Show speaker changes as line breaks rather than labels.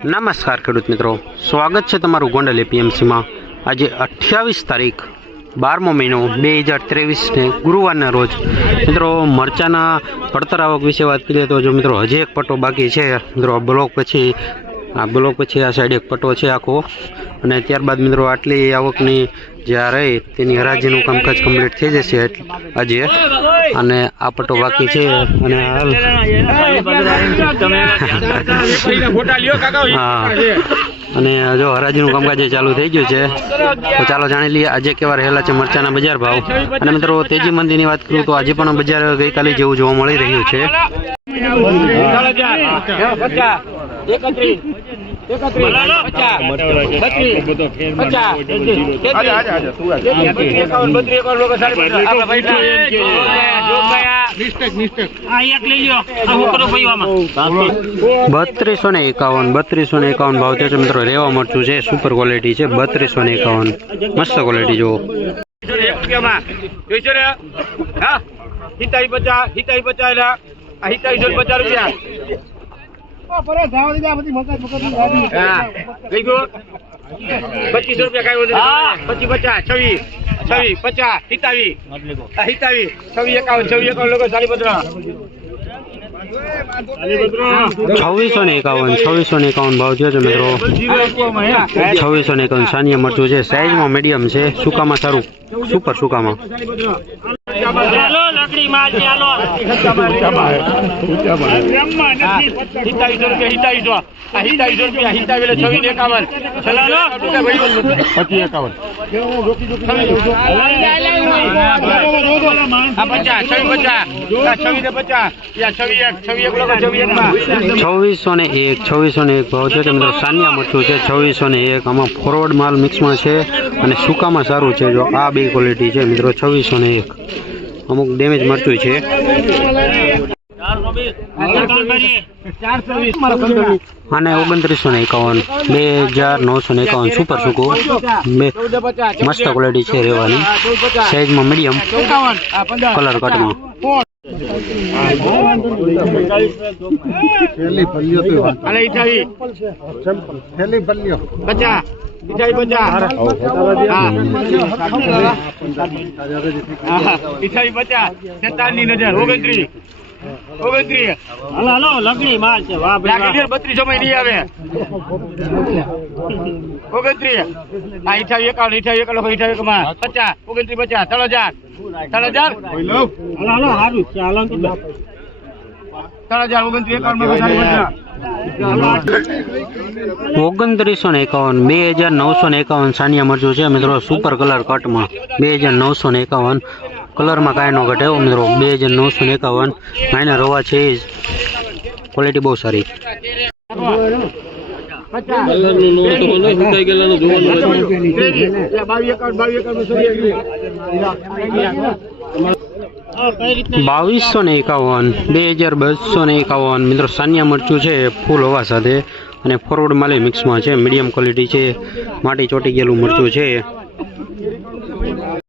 નમસ્કાર ખેડૂત મિત્રો. સ્વાગત છે તમારું ગોંડલ એપીએમસીમાં. આજે અઠ્યાવીસ તારીખ, બારમો મહિનો, બે હજાર ત્રેવીસને ગુરુવારના રોજ. મિત્રો, મરચાના પડતર આવક વિશે વાત કરીએ તો જો મિત્રો હજી એક પટ્ટો બાકી છે. મિત્રો બ્લોક પછી આ બ્લોક પછી આ સાઈડ એક પટ્ટો છે આખો. અને ત્યારબાદ મિત્રો આટલી આવકની જે આ રહી, તેની હરાજીનું કામકાજ કમ્પ્લીટ થઈ જશે આજે. અને આ પટ્ટો બાકી છે અને હાલ અને જો હરાજીનું કામકાજ ચાલુ થઈ ગયું છે. તો ચાલો જાણી લઈએ, આજે કેવા રહેલા છે મરચાના બજાર ભાવ. અને મિત્રો તેજી મંદીની વાત કરું તો આજે પણ બજાર ગઈકાલે જેવું જોવા મળી રહ્યું છે. બત્રીસો. ને એકાવન બત્રીસો ને એકાવન ભાવ થયો છે મિત્રો. રેવા મરચું છે સુપર ક્વોલિટી છે બત્રીસો ને એકાવન. મસ્ત ક્વોલિટી જુઓ.
હિતાઈ પચાસ હિતાઈ પચાસ હિતાઈ પચાસ રૂપિયા. પચીસો રૂપિયા. પચીસ પચાસ છવ્વીસ છવ્વીસ પચાસ હિતાવી હિતાવી છવ્વીસ એકાવન છવ્વીસ એકાવન લોકો સાડી
છવ્વીસો ને એકાવન છવ્વીસો ને એકાવન ભાવ જોજો મિત્રો. છવ્વીસો ને એકાવન સાનિયા મરચું છે. સાઈઝમાં મીડિયમ છે. સુકામાં સારું. સુપર સુકામાં.
એકમાં.
છવ્વીસો ને એક છવ્વીસો ને એક ભાવ છે. મિત્રો સાનિયા મરચું છે. છવ્વીસો ને એક. આમાં ફોરવર્ડ માલ મિક્સમાં છે અને સુકામાં સારું છે. જો આ બે ક્વોલિટી છે મિત્રો છવ્વીસો ને એક. અમુક ડેમેજ મરચું છે. અને ઓગણત્રીસો ને એકાવન, બે હજાર નવસો ને એકાવન સુપર સુકો બે મસ્ત ક્વોલિટી છે રહેવાની. સાઈઝમાં મીડિયમ કલર કટમાં
અને ઈઠાવી પચાસ ઈઠાવી પચાસ હા. હા, ઈઠાવી પચાસ તેતાલીસ નજર. ઓગણત્રીસ ઓગણત્રીસ લાગી બત્રીસો માં નહીં આવે. ઓગણત્રીસ. આ ઈઠાવી એકાવન ઈઠાવી એકાવન ઈઠાવી એકાવન પચાસ ઓગણત્રીસ પચાસ ત્રણ હજાર. ત્રણ હજાર? ત્રણ હજાર ઓગણત્રીસ એકાવનમાં સાડી પચાસ.
ઓગણત્રીસો ને એકાવન બે હજાર નવસો ને એકાવન સાનિયા મરચું છે. મિત્રો સુપર કલર કટમાં બે હજાર નવસો ને એકાવન. કલરમાં કાંઈ ન ઘટે મિત્રો બે હજાર નવસો ને એકાવન માઇનર રવા છે ક્વોલિટી બહુ સારી. બાવીસો ને એકાવન, બે હજાર બસો ને એકાવન. મિત્રો, સાનિયા મરચું છે, ફૂલ હવા સાથે. અને ફોરવર્ડ માલે મિક્સમાં છે મીડિયમ ક્વોલિટી છે, માટી ચોટી ગયેલું મરચું છે.